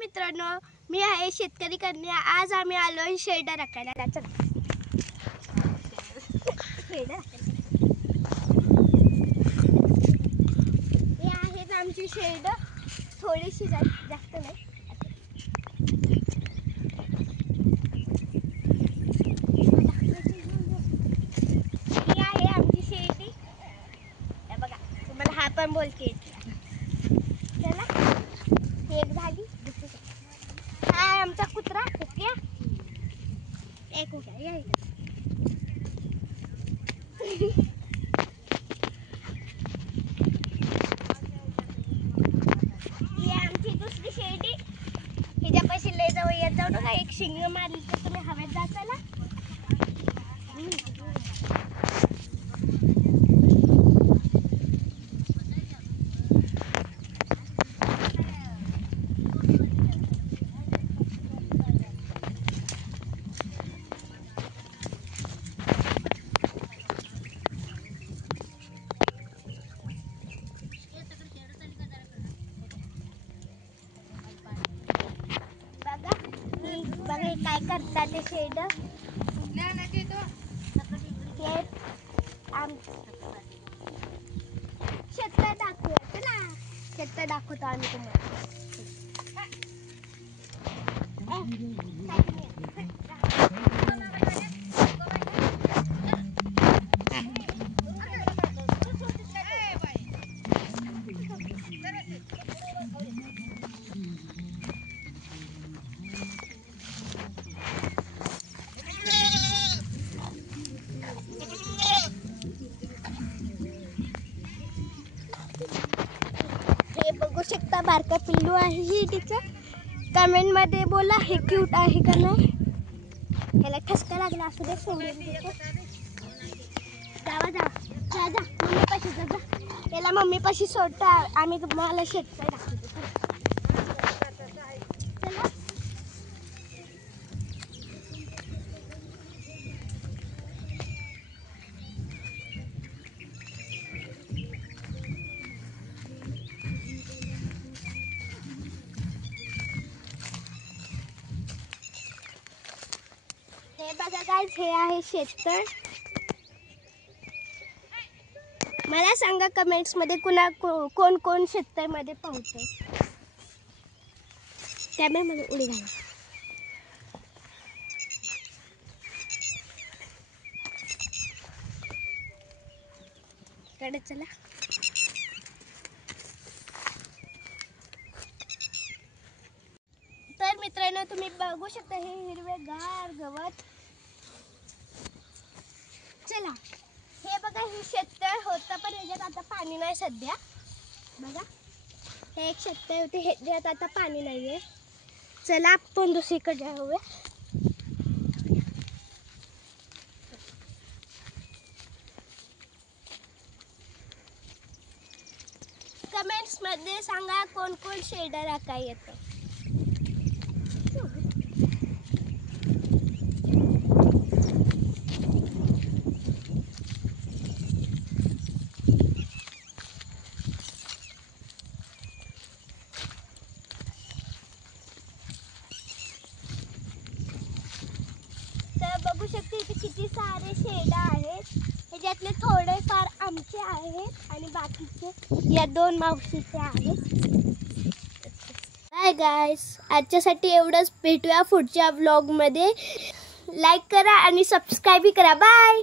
मित्रांनो, मी आहे शेतकरी कन्या। आज आम्ही आलोय शेड राखायला। चला शेड हे आहेत आमची शेड, थोडीशी जास्त नाही। ही आहे आमची शेती, हे बघा तुम्हाला हा पण बोलते। चला एक झाली, हा आमचा कुत्रा ओके एक ओके या ही आमची दुसरी शेडी। हिच्यापाशी लय जाऊ येत जाऊ नका, एक शिंग मारली तर तुम्ही हवेत जाताला। बघा काय करतात ते शेड। शेत दाखवतो ना, शेत दाखवतो आम्ही तुम्हाला। हे बघू शकता बारका पिल्लू आहे ही तिचं। कमेंट मध्ये बोला हे क्यूट आहे का नाही। ह्याला ठसका लागला असू दे, सोडून देतो। जावा जा जा जा मम्मी पाशी जा, याला मम्मी पाशी सोडतो। आम्ही तुम्हाला शेतकरी दाखवतो। चला हे बघा गाइस, हे आहे शेततळ। मला सांगा कमेंट्स मध्ये कोण कोण शेततळ मध्ये पोहोचतंय। कॅमेरा मध्ये उडी घाला। कडे चला। तर मित्रांनो, तुम्ही बघू शकता हे हिरवेगार गवत। चला हे बघा, हे शेततळ होतं पण ह्याच्यात आता पाणी नाही सध्या। बघा हे एक शेततळ होते, ह्याच्यात आता पाणी नाहीये। चला आपण दुसरीकडे जाऊया। कमेंट्स मध्ये सांगा कोण कोण शेड राखायला येतं। बघू शकते इथे किती सारे शेड आहेत। ह्याच्यातले थोडेफार आमचे आहेत आणि बाकीचे या दोन मावशीचे आहेत। बाय गाइस, आजच्यासाठी एवढंच। भेटूया पुढच्या व्लॉग मध्ये। लाईक करा आणि सबस्क्राईब करा। बाय।